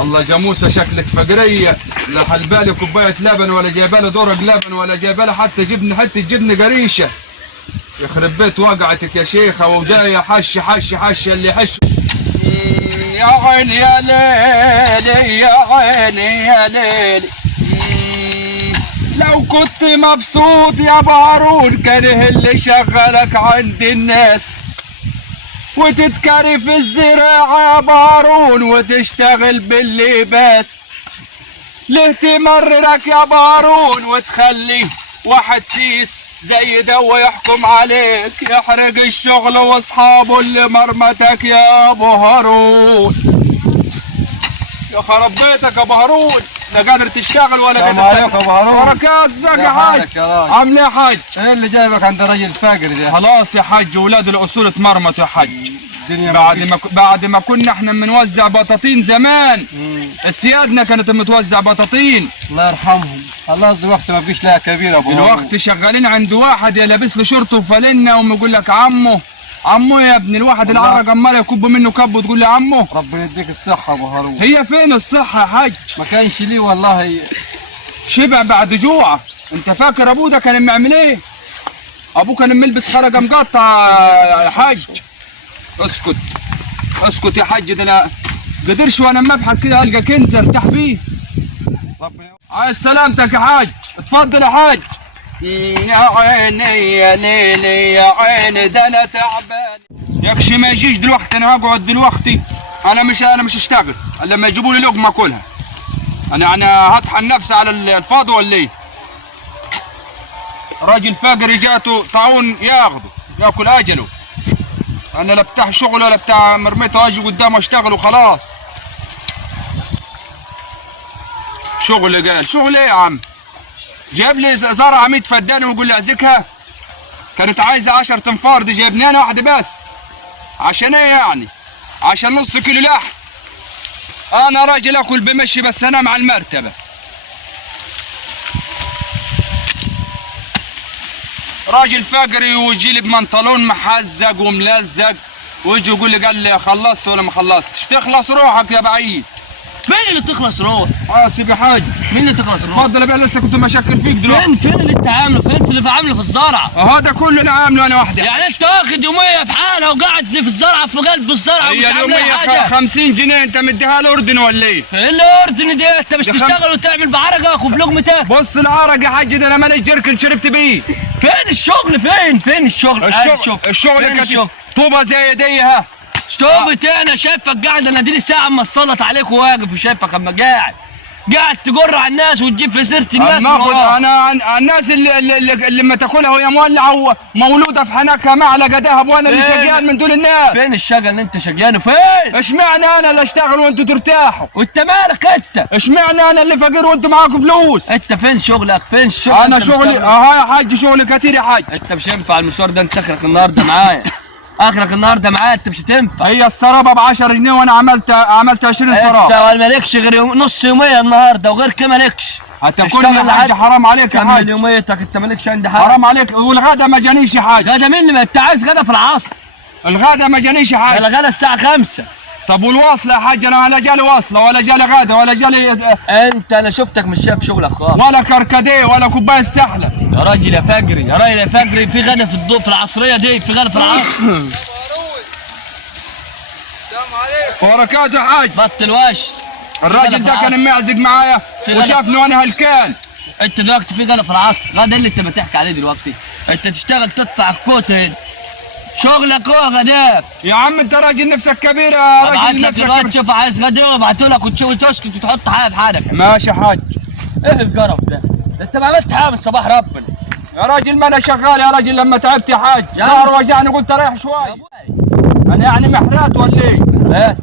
والله جاموسه شكلك فقريه، لا حلبالي كوبايه لبن ولا جايبالي درج لبن ولا جايبالي حتى حته جبنه قريشه. يخرب بيت وقعتك يا شيخه وجايه حش حش حش اللي يحش. يا عيني يا ليلي يا عيني يا ليلي. لو كنت مبسوط يا بارون كان اللي شغلك عند الناس وتتكري في الزراعة يا بارون وتشتغل باللباس. ليه تمررك يا بارون وتخلي واحد سيس زي ده ويحكم عليك يحرق الشغل واصحابه اللي مرمتك يا ابو هارون. يا خرب بيتك يا ابو هارون، لا قادر تشتغل ولا قادر. السلام عليكم يا ابو هارون. بركات ازيك يا حاج؟ عامل ايه يا حاج؟ ايه اللي جايبك عند راجل فاقر ده؟ خلاص يا حاج ولاد الاصول اتمرمطوا يا حاج. الدنيا بعد ما كنا احنا بنوزع بطاطين زمان. سيادنا كانت بتوزع بطاطين. الله يرحمهم. خلاص دلوقتي ما فيش لها كبير يا ابو هارون. دلوقتي شغالين عند واحد لابس له شورت وفانلة ويقول لك عمو يا ابن الواحد العرق عمال يكب منه كب وتقول لي عمو. ربنا يديك الصحة يا ابو هارون. هي فين الصحة يا حاج؟ ما كانش ليه والله. شبع بعد جوع. انت فاكر ابوه ده كان معمل ايه؟ ابوه كان ملبس خرقة مقطع يا حاج. اسكت اسكت يا حاج، ده انا قدرش وانا مبحث كده القى كنز ارتاح بيه. ربنا عايز سلامتك يا حاج. اتفضل يا حاج. يا عيني يا ليلي يا عيني ده انا تعبان. يكشي ما يجيش دلوقتي، انا هقعد دلوقتي. انا مش هشتغل الا لما يجيبوا لي لقمه اكلها. انا هطحن نفسي على الفاضي ولا ايه؟ راجل فقري جاته طاعون ياكل اجله. انا لا بتاع شغل ولا بتاع مرميته اجي قدامه اشتغل وخلاص. شغل قال شغل ايه يا عم؟ جايب لي زرعه 100 فدان ويقول لي اعزكها. كانت عايزه 10 تنفار، دي جايبني انا واحده بس. عشان ايه يعني؟ عشان نص كيلو لحم. انا راجل اكل بمشي بس انام على المرتبه. راجل فقري ويجي لي بمنطلون محزق وملزق ويجي يقول لي خلصت ولا ما خلصتش؟ تخلص روحك يا بعيد. فين اللي تخلص روح؟ حاسب يا حاج. مين اللي تخلص روح؟ اتفضل يا بيه، لسه كنت بشكر فيك دلوقتي. فين اللي انت عامله؟ فين اللي عامله في الزرعه؟ هذا كله اللي عامله انا وحده. يعني انت واخد يوميه بحالها وقاعد في الزرعه في قلب الزرعه ومش عامل اي حاجه. 50 جنيه انت مديها الاردن ولا ايه؟ ايه الاردن دي؟ انت مش تشتغل وتعمل بعرقك وبلقمتك؟ بص العرق يا حاج ده انا ماليش جركن شربت بيه. فين الشغل؟ فين الشغل؟ الشغل كانت طوبه زي دي ها. شوفت انا شايفك قاعد، انا دي ساعه اما اتصلت عليك وواقف وشايفك اما قاعد تجر على الناس وتجيب في سيره الناس. انا الناس اللي لما تاكلها وهي مولعه ومولوده في حنكها معلقه دهب وانا اللي شقيان من دول الناس. فين الشقه اللي انت شقيانه؟ فين؟ اشمعنى انا اللي اشتغل وانتوا ترتاحوا؟ وانت مالك انت؟ اشمعنى انا اللي فقير وانتوا معاكم فلوس؟ انت فين شغلك؟ فين الشغل؟ انا شغلي يا حاج شغلي كتير يا حاج. انت مش هينفع المشوار ده، انت اخرك النهارده معايا. اخرك النهارده معايا، انت مش هتنفع. هي السرابه ب 10 جنيه وانا عملت 20 سرابه. انت مالكش غير نص يوميه النهارده وغير كده مالكش. هتاكلني يا حاج، حرام عليك يا حاج. كمل يوميتك، انت مالكش عندي حاجه. حرام عليك. والغدا ما جانيش يا حاج. غدا مين؟ ما انت عايز غدا في العصر. الغدا ما جانيش يا حاج. الغدا الساعه 5. طب والواصله يا حاج؟ انا لا جالي واصله ولا جالي غدا ولا جالي انت انا شفتك مش شايف شغلك خالص. ولا كركديه ولا كوبايه سحله. يا راجل يا فجري، يا راجل يا فجري، في غدا في العصريه دي، في غدا في العصر. بركاته يا حاج. بطل وش. الراجل ده كان معزق معايا وشافني وانا هلكان. انت دلوقتي في غدا في العصر، غدا اللي انت بتحكي عليه دلوقتي. انت تشتغل تدفع الكوتين. شغلك هو غداك. يا عم انت راجل نفسك كبير يا راجل نفسك كبير. تشوف عايز غدا وابعته لك وتسكت وتحط حاجه في حالك. ماشي يا حاج. ايه القرف ده؟ انت ما عملتش حاجه من صباح ربنا. يا راجل ما انا شغال يا راجل. لما تعبت يا حاج ظهر وجعني قلت اريح شوي. انا يعني محرات ولا ايه؟ ايه؟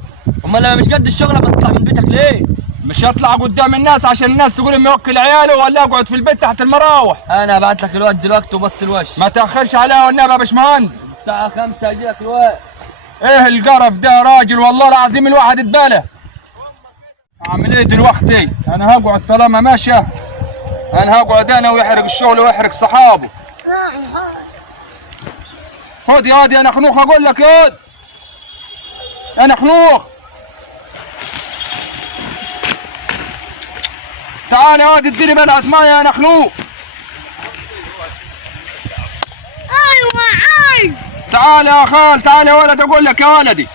امال لما مش قد الشغل بتطلع من بيتك ليه؟ مش هطلع قدام الناس عشان الناس تقول اني موكل عياله ولا اقعد في البيت تحت المراوح. انا هبعت لك الواد دلوقتي وبطل وش. ما تاخرش عليها والنبي يا باشمهندس. الساعة 5 اجي لك الواد. ايه القرف ده يا راجل؟ والله العظيم الواحد اتباله. اعمل ايه دلوقتي؟ انا هقعد طالما ماشيه. انا هقعد انا ويحرق الشغل ويحرق صحابه. خد يا واد يا نخنوخ، اقول لك يا واد يا نخنوخ. تعال يا واد اديني بلعة ميه يا نخنوق. ايوه تعال يا خال، تعال يا ولد، اقول لك يا ولدي،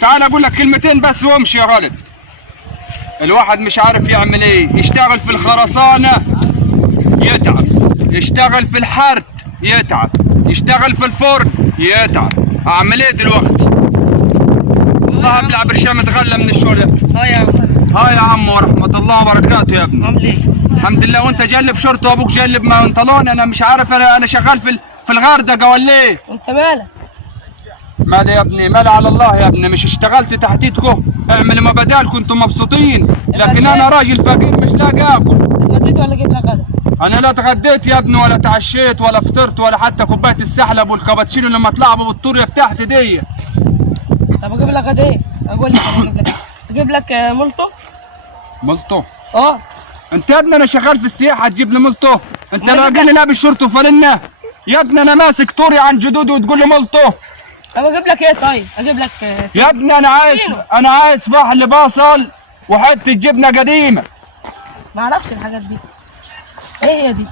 تعال اقول لك كلمتين بس وامشي يا ولد. الواحد مش عارف يعمل ايه، يشتغل في الخرسانه يتعب، يشتغل في الحرث يتعب، يشتغل في الفرن يتعب. اعمل ايه دلوقتي؟ والله ابلع برشام اتغلى من الشغل ده. اه يا عم. ها يا عم ورحمه الله وبركاته يا ابني. عامل ايه؟ الحمد لله. وانت جلب شورت وابوك جلب بنطلون. انا مش عارف، انا شغال في الغردقه ولا ايه؟ انت مالك؟ مالي يا ابني؟ مالي على الله يا ابني. مش اشتغلت تحتيتكم؟ اعملوا ما بدالكم، انتم مبسوطين، لكن انا راجل فقير مش لاقي اكل. اتغديت ولا جيت لك غدا؟ انا لا اتغديت يا ابني ولا تعشيت ولا فطرت ولا حتى كوبايه السحلب والكابتشينو لما تلعبوا بالطوريه بتاعتي دي. طب اجيب لك غدا ايه؟ اقول لك اجيب لك مولتو. ملطو؟ اه انت يا ابني انا شغال في السياحه تجيب لي ملطو؟ انت راجل لابس شورت وفانلة يا ابني، انا ماسك طوري عن جدودي وتقول لي ملطو؟ طب اجيب لك ايه طيب؟ اجيب لك يا ابني انا عايز فحل بصل وحته جبنه قديمه. ما اعرفش الحاجات دي. ايه هي دي؟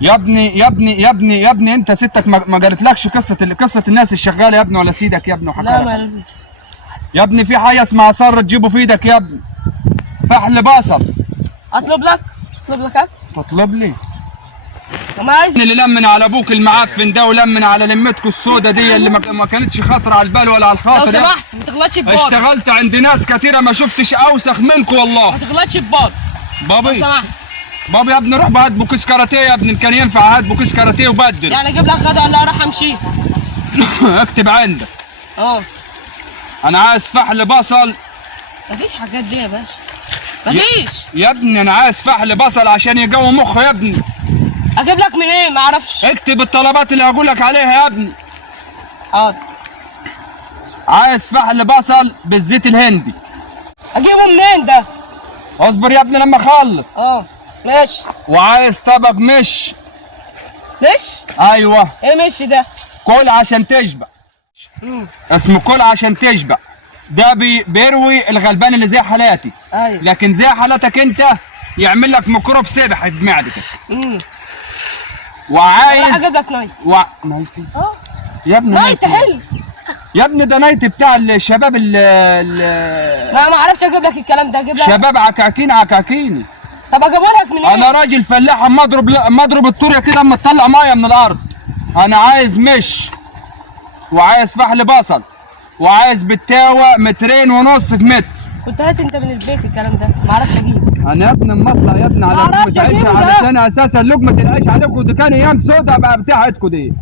يا ابني يا ابني يا ابني يا ابني، انت ستك ما قالتلكش قصه الناس الشغاله يا ابني، ولا سيدك يا ابني وحكى لا لك؟ ما قالوليش. يا ابني في حاجه اسمها صر تجيبه في ايدك يا ابني، فحل بصل. اطلب لك اكل؟ تطلب لي؟ ما عايز. اللي لمن على ابوك المعفن ده ولمن على لمتكم السودا دي اللي ما كانتش خاطره على البال ولا على لو الخاطر. سمحت ما تغلطش ببابي. اشتغلت عند ناس كتيره ما شفتش اوسخ منكم والله. ما تغلطش ببابي لو بابي سمحت. بابا يا ابني روح هات بوكس كاراتيه يا ابني، ان كان ينفع هات بوكس كاراتيه وبدل. يعني اجيب لك غدا ولا اروح امشي؟ اكتب عندك. اه انا عايز فحل بصل. مفيش حاجات دي يا باشا، مفيش. يا ابني انا عايز فحل بصل عشان يقوي مخه يا ابني. اجيب لك منين؟ ما اعرفش. اكتب الطلبات اللي هقول لك عليها يا ابني. حاضر. عايز فحل بصل بالزيت الهندي. اجيبه منين ده؟ اصبر يا ابني لما اخلص. اه ماشي. وعايز طبق مش. ايوه. ايه مشي ده؟ كل عشان تشبع. اسمه كل عشان تشبع. ده بيروي الغلبان اللي زي حالاتي. ايوه. لكن زي حالتك انت يعمل لك ميكروب سبح في معدتك. وعايز اجيب لك نايت. نايتي؟ اه يا ابني نايت حلو. يا ابني ده نايتي بتاع الشباب ما اعرفش اجيب لك الكلام ده. اجيب لك شباب عكاكيني. طب اجيبه لك منين؟ انا راجل فلاح، اما اضرب الطوريه كده اما تطلع ميه من الارض. انا عايز مش، وعايز فحل بصل، وعايز بالتاوه 2.5 متر في متر. كنت هات انت من البيت الكلام ده، ما اعرفش اجيبه. انا يا ابني اما اطلع يا ابني على لقمه معرفش عيش، أجيبه ده. علشان اساسا لقمه العيش عليكم دي كان ايام سودا بقى بتاعتكم دي،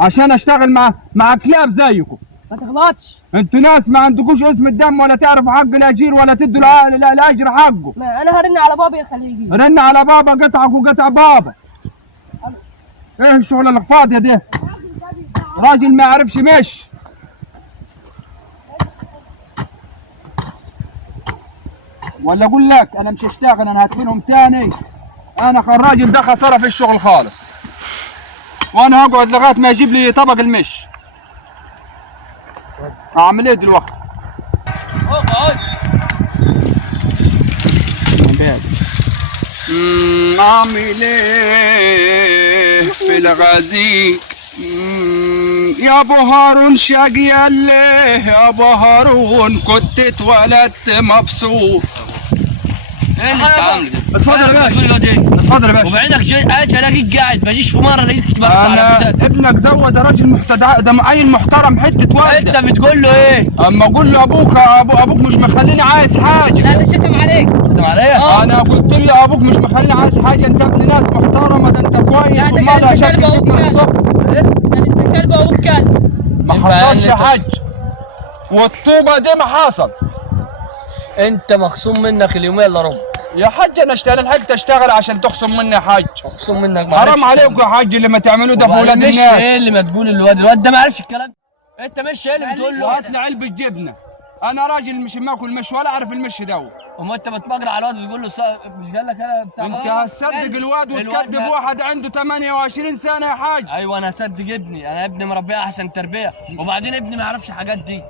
عشان اشتغل مع كلاب زيكم. ما تغلطش. انتوا ناس ما عندكوش اسم الدم ولا تعرفوا حق الاجير ولا تدوا الاجر حقه. ما انا هرن على بابي يخليه يجي. رن على بابا قطعك وقطع بابا. ايه الشغله الفاضيه دي؟ راجل ما يعرفش مش. ولا اقول لك انا مش هشتغل، انا هدفنهم تاني. انا الراجل ده خساره في الشغل خالص، وانا هقعد لغايه ما يجيب لي طبق المش. اعمل ايه دلوقتي؟ اعمل ايه في الغازي؟ يا ابو هارون شقي ليه يا ابو هارون كنت اتولدت مبسوط. ايه اللي انت عامله ده؟ اتفضل يا باشا. باشا اتفضل يا باشا. وبعدك اجي الاقيك قاعد، ما اجيش في مره الاقيك بقى على انا مسات. ابنك ده راجل محترم، ده عيل محترم حته والده. انت بتقول له ايه؟ اما اقول له ابوك مش مخليني عايز حاجه. لا ده شتم عليك. انت عليا؟ انا قلت له ابوك مش مخليني عايز حاجه، انت ابن ناس محترمه، ده انت كويس. لا ده ومالها كان شكل كلب ابوك جبنه كلب. الصبح. انت كلب ابوك كلب. ما حصلش حج، والطوبه دي ما حصل. انت مخصوم منك اليومين الا ربع. يا حاج انا لحقت اشتغل عشان تخصم مني يا حاج. مخصوم منك. ما حرام عليكم يا حاج اللي ما تعملوه ده في ولاد مش الناس. ايه اللي ما تقول الواد ده ما عرفش الكلام. انت مش ايه اللي بتقول له؟ هات لي علبه جبنه. انا راجل مش ماكل مش ولا اعرف المش ده. وما انت بتمجرى على الواد وتقول له مش قال لك انا بتاع انت هتصدق الواد وتكذب واحد عنده 28 سنه يا حاج؟ ايوه انا هصدق ابني، انا ابني مربيه احسن تربيه، وبعدين ابني ما يعرفش الحاجات دي.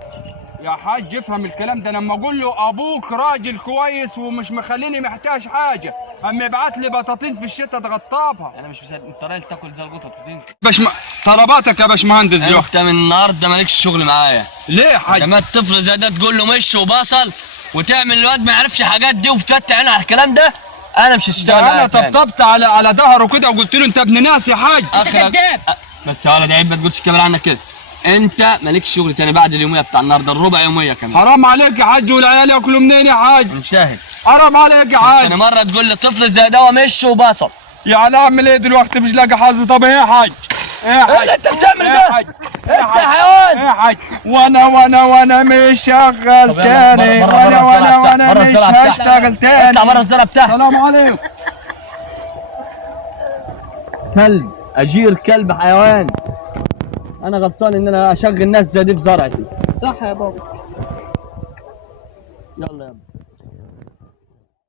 يا حاج افهم الكلام ده، لما اقول له ابوك راجل كويس ومش مخليني محتاج حاجه، اما يبعت لي بطاطين في الشتاء اتغطابها. انا مش مصدق انت راجل تاكل زي القطط وتنزل. طلباتك يا باشمهندس دلوقتي. انت من النهارده مالكش شغل معايا. ليه يا حاج؟ لما الطفل زي ده تقول له مش وبصل وتعمل الواد ما يعرفش حاجات دي وفتح عينه على الكلام ده، انا مش هشتغل ده انا معاك تاني. طبطبت على ظهره كده وقلت له انت ابن ناس يا حاج. انت كذاب. بس يا ولد عيب ما تقولش الكلام عنك كده. انت مالكش شغل تاني بعد اليوميه بتاع النهارده، الربع يوميه كمان. حرام عليك يا حاج، والعيال ياكلوا منين يا حاج؟ مجتهد. حرام عليك يا حاج. انا مره تقول لي طفل زي ده مش وبصل. يعني اعمل ايه دلوقتي؟ مش لاقي حظ. طب ايه يا حاج؟ ايه يا حاج؟ اللي انت بتعمل ايه ده؟ يا حاج؟ انت حيوان. ايه يا حاج؟ وانا مش شغال تاني، وانا مش هشتغل تاني. اطلع بره الزرع بتاعك. السلام عليكم. كلب اجير كلب حيوان. انا غلطان ان انا اشغل ناس زي دي في زرعتي. صح يا بابا. يلا يا ابني.